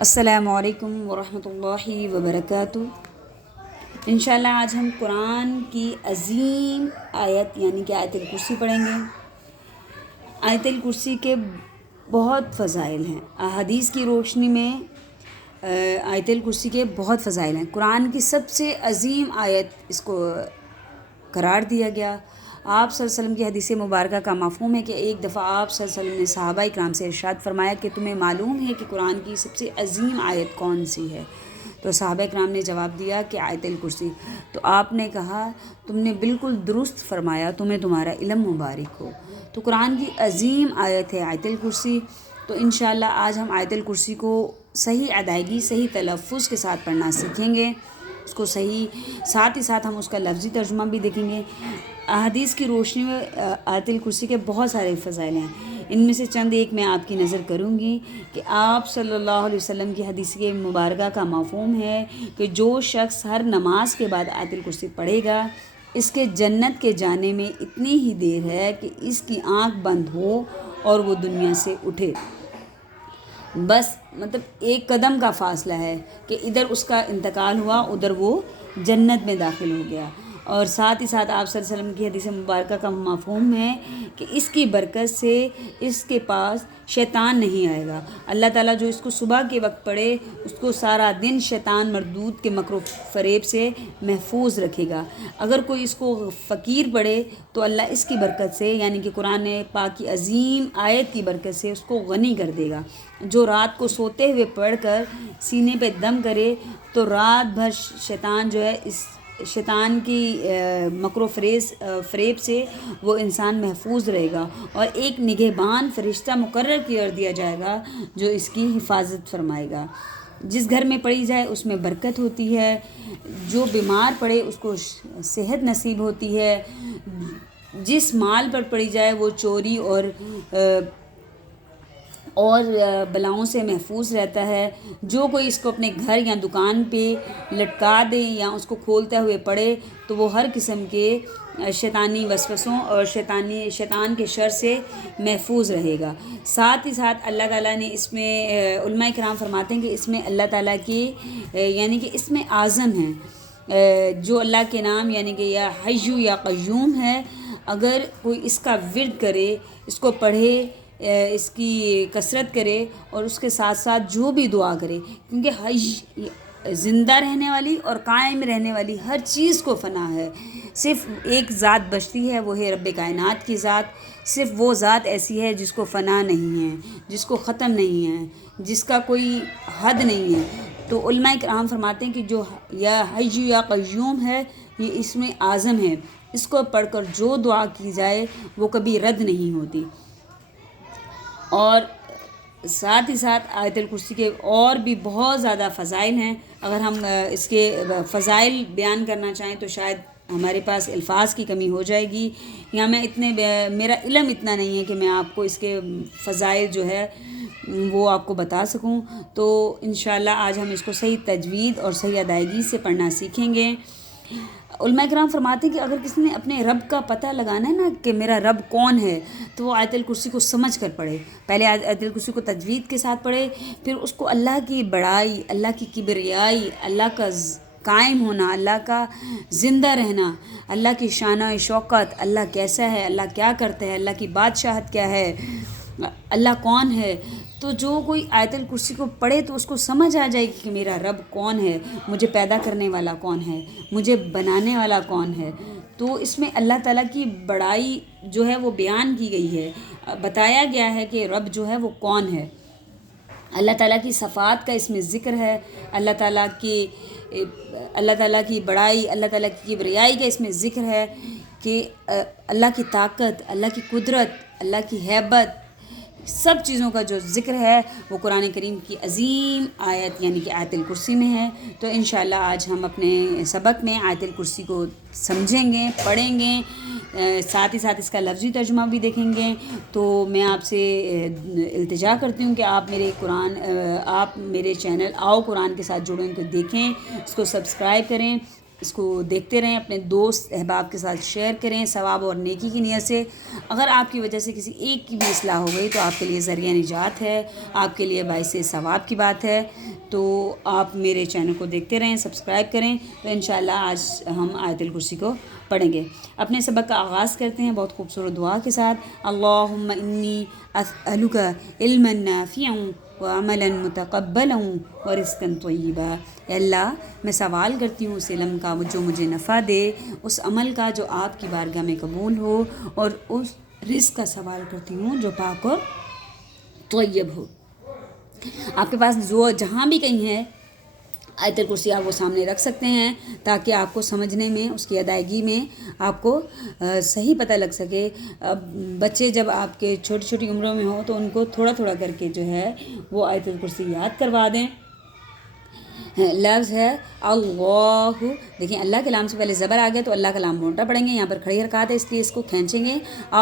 السلام علیکم ورحمۃ اللہ وبرکاتہ۔ انشاءاللہ آج ہم قرآن کی عظیم آیت یعنی کہ آیت الکرسی پڑھیں گے۔ آیت الکرسی کے بہت فضائل ہیں، احادیث کی روشنی میں آیت الکرسی کے بہت فضائل ہیں۔ قرآن کی سب سے عظیم آیت اس کو قرار دیا گیا۔ آپ صلی اللہ علیہ وسلم کی حدیث مبارکہ کا مفہوم ہے کہ ایک دفعہ آپ صلی اللہ علیہ وسلم نے صحابہ اکرام سے ارشاد فرمایا کہ تمہیں معلوم ہے کہ قرآن کی سب سے عظیم آیت کون سی ہے؟ تو صحابہ اکرام نے جواب دیا کہ آیت الکرسی۔ تو آپ نے کہا تم نے بالکل درست فرمایا، تمہیں تمہارا علم مبارک ہو۔ تو قرآن کی عظیم آیت ہے آیت الکرسی۔ تو انشاءاللہ آج ہم آیت الکرسی کو صحیح ادائیگی، صحیح تلفظ کے ساتھ پڑھنا سیکھیں گے، اس کو ساتھ ہی ساتھ ہم اس کا لفظی ترجمہ بھی دیکھیں گے۔ احادیث کی روشنی میں آیت الکرسی کے بہت سارے فضائل ہیں، ان میں سے چند ایک میں آپ کی نظر کروں گی کہ آپ صلی اللہ علیہ وسلم کی حدیث مبارکہ کا مفہوم ہے کہ جو شخص ہر نماز کے بعد آیت الکرسی پڑھے گا، اس کے جنت کے جانے میں اتنی ہی دیر ہے کہ اس کی آنکھ بند ہو اور وہ دنیا سے اٹھے۔ بس مطلب ایک قدم کا فاصلہ ہے کہ ادھر اس کا انتقال ہوا، ادھر وہ جنت میں داخل ہو گیا۔ اور ساتھ ہی ساتھ آپ صلی اللہ علیہ وسلم کی حدیث مبارکہ کا مفہوم ہے کہ اس کی برکت سے اس کے پاس شیطان نہیں آئے گا۔ اللہ تعالیٰ جو اس کو صبح کے وقت پڑھے اس کو سارا دن شیطان مردود کے مکر و فریب سے محفوظ رکھے گا۔ اگر کوئی اس کو فقیر پڑھے تو اللہ اس کی برکت سے یعنی کہ قرآن پاک کی عظیم آیت کی برکت سے اس کو غنی کر دے گا۔ جو رات کو سوتے ہوئے پڑھ کر سینے پہ دم کرے تو رات بھر شیطان جو ہے اس شیطان کی مکر و فریب سے وہ انسان محفوظ رہے گا، اور ایک نگہبان فرشتہ مقرر کر دیا جائے گا جو اس کی حفاظت فرمائے گا۔ جس گھر میں پڑھی جائے اس میں برکت ہوتی ہے، جو بیمار پڑے اس کو صحت نصیب ہوتی ہے، جس مال پر پڑھی جائے وہ چوری اور بلاؤں سے محفوظ رہتا ہے۔ جو کوئی اس کو اپنے گھر یا دکان پہ لٹکا دے یا اس کو کھولتے ہوئے پڑھے تو وہ ہر قسم کے شیطانی وسوسوں اور شیطان کے شر سے محفوظ رہے گا۔ ساتھ ہی ساتھ اللہ تعالیٰ نے اس میں علماء کرام فرماتے ہیں کہ اس میں اللہ تعالیٰ کی یعنی کہ اس میں اعظم ہیں جو اللہ کے نام یعنی کہ یا حی یا قیوم ہے، اگر کوئی اس کا ورد کرے، اس کو پڑھے، اس کی کثرت کرے اور اس کے ساتھ ساتھ جو بھی دعا کرے، کیونکہ حی زندہ رہنے والی اور قائم رہنے والی ہر چیز کو فنا ہے، صرف ایک ذات بچتی ہے، وہ ہے رب کائنات کی ذات۔ صرف وہ ذات ایسی ہے جس کو فنا نہیں ہے، جس کو ختم نہیں ہے، جس کا کوئی حد نہیں ہے۔ تو علماء کرام فرماتے ہیں کہ جو یا حی یا قیوم ہے یہ اس میں اعظم ہے، اس کو پڑھ کر جو دعا کی جائے وہ کبھی رد نہیں ہوتی۔ اور ساتھ ہی ساتھ آیت الکرسی کے اور بھی بہت زیادہ فضائل ہیں، اگر ہم اس کے فضائل بیان کرنا چاہیں تو شاید ہمارے پاس الفاظ کی کمی ہو جائے گی، یا میرا علم اتنا نہیں ہے کہ میں آپ کو اس کے فضائل جو ہے وہ آپ کو بتا سکوں۔ تو انشاءاللہ آج ہم اس کو صحیح تجوید اور صحیح ادائیگی سے پڑھنا سیکھیں گے۔ علماء کرام فرماتے ہیں کہ اگر کسی نے اپنے رب کا پتہ لگانا ہے نا کہ میرا رب کون ہے، تو وہ آیت الکرسی کو سمجھ کر پڑھے۔ پہلے آیت الکرسی کو تجوید کے ساتھ پڑھے، پھر اس کو اللہ کی بڑائی، اللہ کی کبریائی، اللہ کا قائم ہونا، اللہ کا زندہ رہنا، اللہ کی شان و شوکت، اللہ کیسا ہے، اللہ کیا کرتا ہے، اللہ کی بادشاہت کیا ہے، اللہ کون ہے۔ تو جو کوئی آیت الکرسی کو پڑھے تو اس کو سمجھ آ جائے گی کہ میرا رب کون ہے، مجھے پیدا کرنے والا کون ہے، مجھے بنانے والا کون ہے۔ تو اس میں اللہ تعالیٰ کی بڑائی جو ہے وہ بیان کی گئی ہے، بتایا گیا ہے کہ رب جو ہے وہ کون ہے۔ اللہ تعالیٰ کی صفات کا اس میں ذکر ہے، اللہ تعالیٰ کی بڑائی، اللہ تعالیٰ کی کبریائی کا اس میں ذکر ہے کہ اللہ کی طاقت، اللہ کی قدرت، اللہ کی ہیبت، سب چیزوں کا جو ذکر ہے وہ قرآن کریم کی عظیم آیت یعنی کہ آیت الکرسی میں ہے۔ تو انشاءاللہ آج ہم اپنے سبق میں آیت الکرسی کو سمجھیں گے، پڑھیں گے، ساتھ ہی ساتھ اس کا لفظی ترجمہ بھی دیکھیں گے۔ تو میں آپ سے التجا کرتی ہوں کہ آپ میرے چینل آؤ قرآن کے ساتھ جڑیں، تو دیکھیں، اس کو سبسکرائب کریں اس کو دیکھتے رہیں، اپنے دوست احباب کے ساتھ شیئر کریں ثواب اور نیکی کی نیت سے۔ اگر آپ کی وجہ سے کسی ایک کی بھی اصلاح ہو گئی تو آپ کے لیے ذریعہ نجات ہے، آپ کے لیے باعث ثواب کی بات ہے۔ تو آپ میرے چینل کو دیکھتے رہیں، سبسکرائب کریں۔ تو انشاءاللہ آج ہم آیت الکرسی کو پڑھیں گے۔ اپنے سبق کا آغاز کرتے ہیں بہت خوبصورت دعا کے ساتھ۔ اللہم انی اسألک علما نافعا وعملا متقبلا ورزقا طیبا۔ اے اللہ میں سوال کرتی ہوں اس علم کا جو مجھے نفع دے، اس عمل کا جو آپ کی بارگاہ میں قبول ہو، اور اس رزق کا سوال کرتی ہوں جو پاک اور طیب ہو۔ آپ کے پاس جو جہاں بھی کہیں ہے آیت الکرسی آپ وہ سامنے رکھ سکتے ہیں تاکہ آپ کو سمجھنے میں، اس کی ادائیگی میں آپ کو صحیح پتہ لگ سکے۔ بچے جب آپ کے چھوٹی چھوٹی عمروں میں ہوں تو ان کو تھوڑا تھوڑا کر کے جو ہے وہ آیت الکرسی یاد کروا دیں۔ لفظ ہے اللہ، دیکھیں اللہ کے لام سے پہلے زبر آ گیا تو اللہ کا لام موٹا پڑھیں گے، یہاں پر کھڑی حرکات ہے اس لیے اس کو کھینچیں گے۔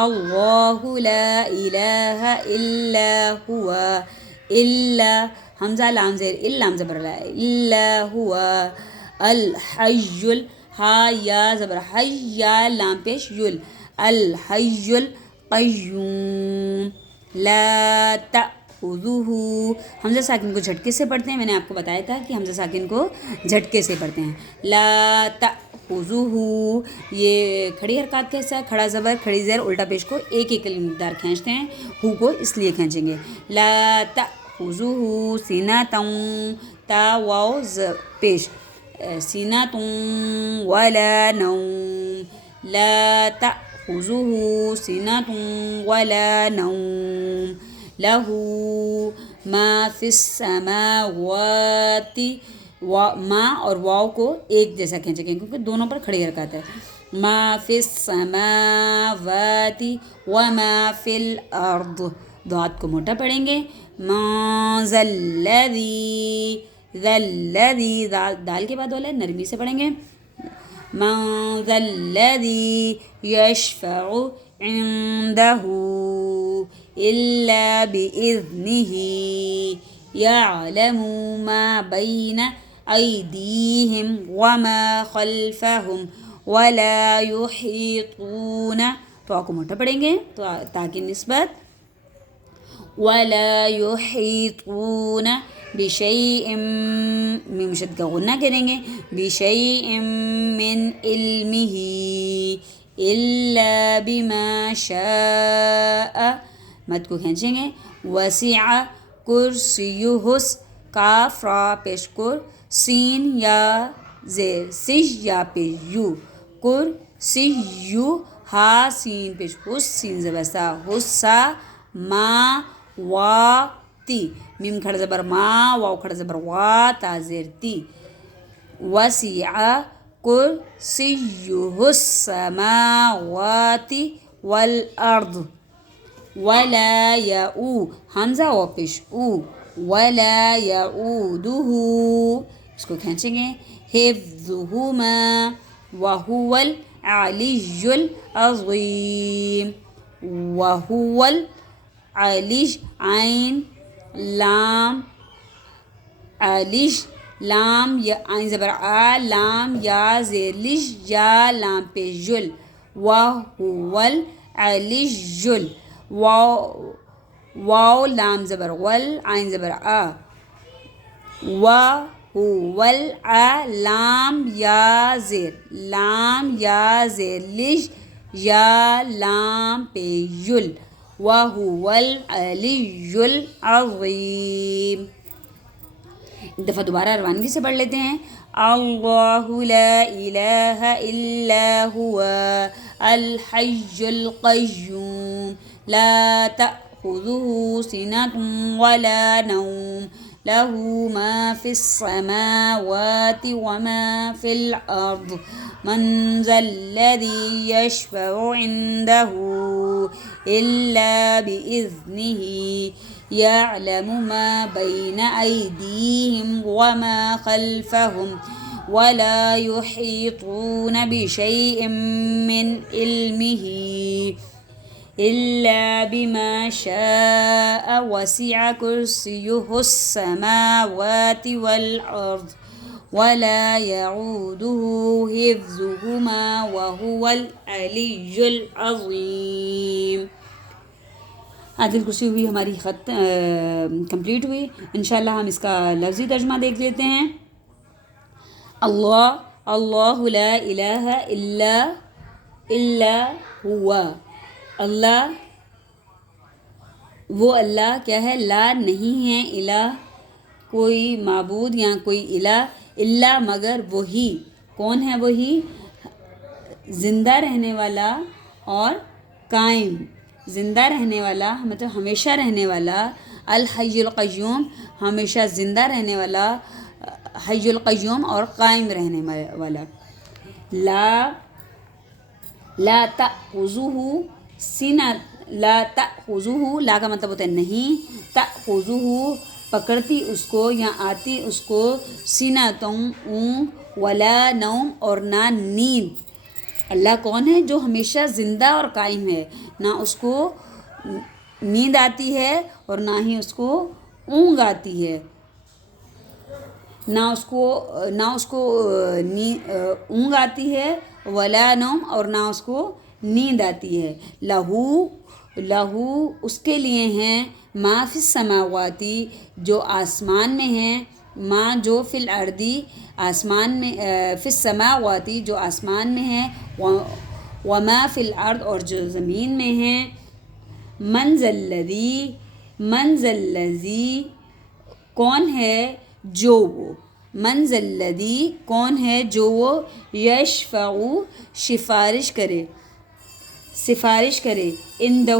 اللہ لا الہ الا هو، الا حمزہ لام زیر لام زبر الا هو الحی ہا یا زبر حی یا لام پیش یل الحی القیوم لا تأخذہ، حمزہ ساکن کو جھٹکے سے پڑھتے ہیں، میں نے آپ کو بتایا تھا کہ حمزہ ساکن کو جھٹکے سے پڑھتے ہیں۔ لا تأخذہ یہ کھڑی حرکات کا حصہ ہے، کھڑا زبر کھڑی زیر الٹا پیش کو ایک ایک مقدار کھینچتے ہیں، ہو کو اس لیے کھینچیں گے۔ لا تأخذہ سنۃ تا واو پیش سنۃ ولا نوم، لا تأخذہ سنۃ ولا نوم لہ ما فی السماوات، ما اور واو کو ایک جیسا کھینچیں گے کیونکہ دونوں پر کھڑی حرکات ہے۔ ما فی السماوات وما فی الارض، ضاد کو موٹا پڑھیں گے۔ ما ذا الذی، ذا الذی دال کے بعد والا ہے نرمی سے پڑھیں گے۔ ما ذا الذی یشفع عندہ الا باذنہ یعلم ما بین ایدیہم وما خلفہم ولا یحیطون، تو کو موٹا پڑھیں گے تو تاکہ نسبت ولا یحیطون بشیء، میم شد کا غنہ کریں گے، بشیء من علمہ الا بما شاء، مد کو کھینچیں گے۔ وسع کرسیہ، کاف را پیش کر سین یا زیر سج یا پیش یو، کرسیہ ہا سین پیش حس سین زبر سا حسا ما وا تی، میم کھڑا زبر ما واو کھڑا زبر وا تا زیر تی، وسع کرسیہ السماوات والارض ولا یؤ، حمزہ و پیش او، ولا یؤودہ، اس کو کھینچیں گے، حفظہما وہو العلی العظیم، وہو العلی عین لام علش لام یا عین زبر آ لام یا زیر لش یا لام پہ جل، وہو العلی جل، واو لام زبر ول عین زبر آ، وہو الع لام یا زیر لش یا لام پہ یل، وہو العلی العظیم۔ ایک دفعہ دوبارہ روانگی سے پڑھ لیتے ہیں۔ اللہ لا الہ الا هو الحی القیوم لا تأخذہ سنۃ ولا نوم لہ ما فی السماوات وما فی الارض من ذا الذی یشفع عندہ الا باذنہ یعلم ما بین ایدیہم وما خلفہم ولا یحیطون بشیء من علمہ الا بما شاء وسع کرسیہ السماوات والارض ولا يعوده حفظهما وهو العلي العظيم. آیت الکرسی ہوئی ہماری خط کمپلیٹ ہوئی. انشاءاللہ ہم اس کا لفظی ترجمہ دیکھ لیتے ہیں. اللہ لا الہ الا ہوا. اللہ وہ اللہ کیا ہے؟ لا نہیں ہے، الہ کوئی معبود یا کوئی الہ، الا مگر وہی. کون ہے وہی؟ زندہ رہنے والا اور قائم. زندہ رہنے والا مطلب ہمیشہ رہنے والا، الحی القیوم ہمیشہ زندہ رہنے والا، حی القیوم اور قائم رہنے والا. لا تأخذہ سنۃ، لا تأخذہ، لا کا مطلب ہوتا ہے نہیں، تأخذہ پکڑتی اس کو یا آتی اس کو، سنۃ اونگ، ولا نوم اور نہ نیند. اللہ کون ہے؟ جو ہمیشہ زندہ اور قائم ہے، نہ اس کو نیند آتی ہے اور نہ ہی اس کو اونگ آتی ہے، نہ اس کو اونگ آتی ہے، ولا نوم اور نہ اس کو نیند آتی ہے. لہو اس کے لیے ہیں، ما فی السماواتی جو آسمان میں ہیں، ما جو فی الارضی آسمان میں، فی السماواتی جو آسمان میں ہے، وما فی الارض اور جو زمین میں ہیں. من ذا الذی کون ہے جو وہ، من ذا الذی کون ہے جو وہ، یشفع سفارش کرے، عندہ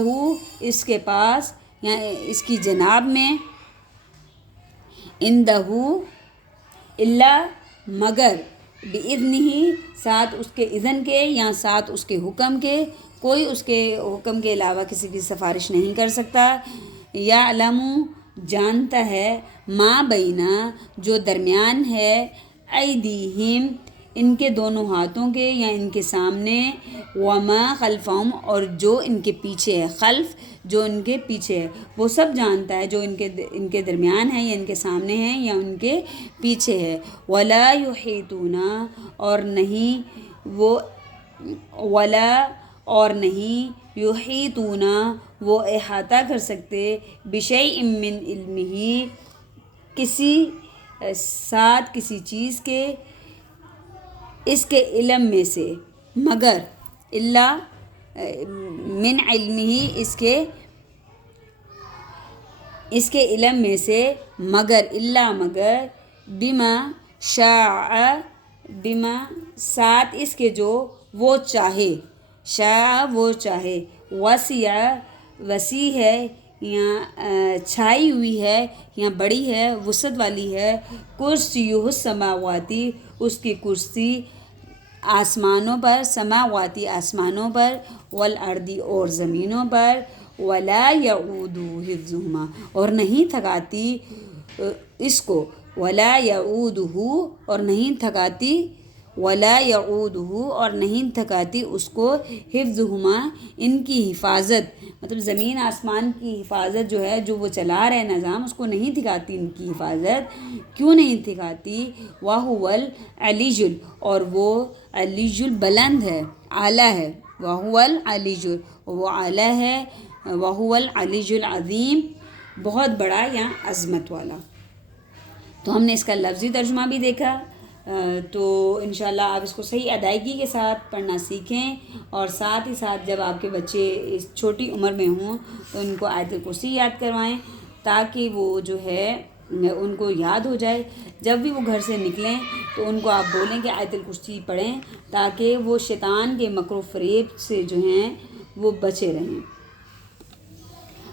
اس کے پاس یا اس کی جناب میں، عندہ الا مگر، باذنہ ساتھ اس کے اذن کے یا ساتھ اس کے حکم کے، کوئی اس کے حکم کے علاوہ کسی کی سفارش نہیں کر سکتا. یعلم جانتا ہے، ما بینا جو درمیان ہے، ایدیہم ان کے دونوں ہاتھوں کے یا ان کے سامنے، وما خلفہم اور جو ان کے پیچھے ہے، خلف جو ان کے پیچھے ہے وہ سب جانتا ہے، جو ان کے درمیان ہے یا ان کے سامنے ہے یا ان کے پیچھے ہے. ولا یحیطون اور نہیں یحیطون وہ احاطہ کر سکتے، بشیء من علمہ کسی چیز کے، اس کے علم میں سے، مگر الا من علمہ اس کے علم میں سے، مگر الا مگر، بما شاء ساتھ اس کے جو وہ چاہے، شاء وہ چاہے، وسیع ہے یا چھائی ہوئی ہے یا بڑی ہے، وسعت والی ہے، کرسیہ السماواتی اس کی کرسی آسمانوں پر، سماواتی آسمانوں پر، والارضی اور زمینوں پر، ولا یعودہ حفظہما اور نہیں تھکاتی اس کو، ولا یعودہ اور نہیں تھکاتی، ولا یعودہ اور نہیں تھکاتی اس کو، حفظہما ان کی حفاظت، مطلب زمین آسمان کی حفاظت جو ہے، جو وہ چلا رہے نظام، اس کو نہیں تھکاتی ان کی حفاظت. کیوں نہیں تھکاتی؟ وَهُوَ الْعَلِيُّ اور وہ علی بلند ہے، اعلیٰ ہے، وَهُوَ الْعَلِيُّ وہ اعلیٰ ہے، وَهُوَ الْعَلِيُّ الْعَظِيمُ بہت بڑا یا عظمت والا. تو ہم نے اس کا لفظی ترجمہ بھی دیکھا. تو انشاءاللہ آپ اس کو صحیح ادائیگی کے ساتھ پڑھنا سیکھیں، اور ساتھ ہی ساتھ جب آپ کے بچے اس چھوٹی عمر میں ہوں تو ان کو آیت الکرسی یاد کروائیں، تاکہ وہ جو ہے ان کو یاد ہو جائے. جب بھی وہ گھر سے نکلیں تو ان کو آپ بولیں کہ آیت الکرسی پڑھیں، تاکہ وہ شیطان کے مکر و فریب سے جو ہیں وہ بچے رہیں.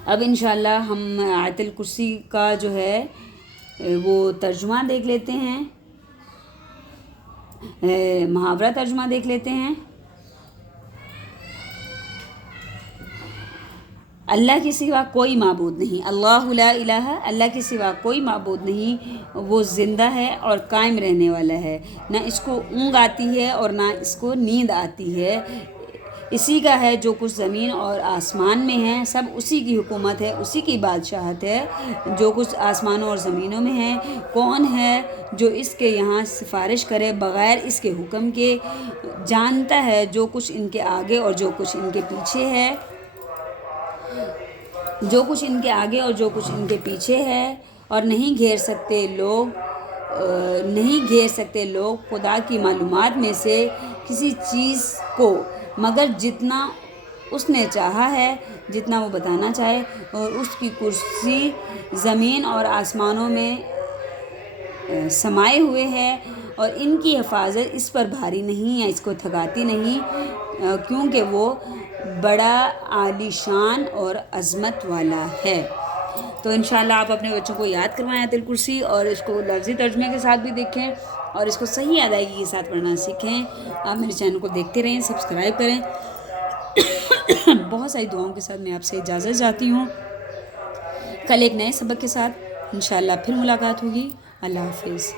اب انشاءاللہ ہم آیت الکرسی کا جو ہے وہ ترجمہ دیکھ لیتے ہیں، محاورہ ترجمہ دیکھ لیتے ہیں. اللہ کے سوا کوئی معبود نہیں، اللہ لا الہ، اللہ کے سوا کوئی معبود نہیں، وہ زندہ ہے اور قائم رہنے والا ہے، نہ اس کو اونگ آتی ہے اور نہ اس کو نیند آتی ہے. اسی کا ہے جو کچھ زمین اور آسمان میں ہے، سب اسی کی حکومت ہے، اسی کی بادشاہت ہے جو کچھ آسمانوں اور زمینوں میں ہے۔ کون ہے جو اس کے یہاں سفارش کرے بغیر اس کے حکم کے؟ جانتا ہے جو کچھ ان کے آگے اور جو کچھ ان کے پیچھے ہے، جو کچھ ان کے آگے اور جو کچھ ان کے پیچھے ہے، اور نہیں گھیر سکتے لوگ خدا کی معلومات میں سے کسی چیز کو مگر جتنا اس نے چاہا ہے، جتنا وہ بتانا چاہے، اور اس کی کرسی زمین اور آسمانوں میں سمائے ہوئے ہے، اور ان کی حفاظت اس پر بھاری نہیں یا اس کو تھکاتی نہیں، کیونکہ وہ بڑا عالی شان اور عظمت والا ہے۔ تو انشاءاللہ آپ اپنے بچوں کو یاد کروائیں آیت الکرسی، اور اس کو لفظی ترجمے کے ساتھ بھی دیکھیں اور اس کو صحیح ادائیگی کے ساتھ پڑھنا سیکھیں۔ آپ میرے چینل کو دیکھتے رہیں، سبسکرائب کریں۔ بہت ساری دعاؤں کے ساتھ میں آپ سے اجازت چاہتی ہوں۔ کل ایک نئے سبق کے ساتھ انشاءاللہ پھر ملاقات ہوگی۔ اللہ حافظ۔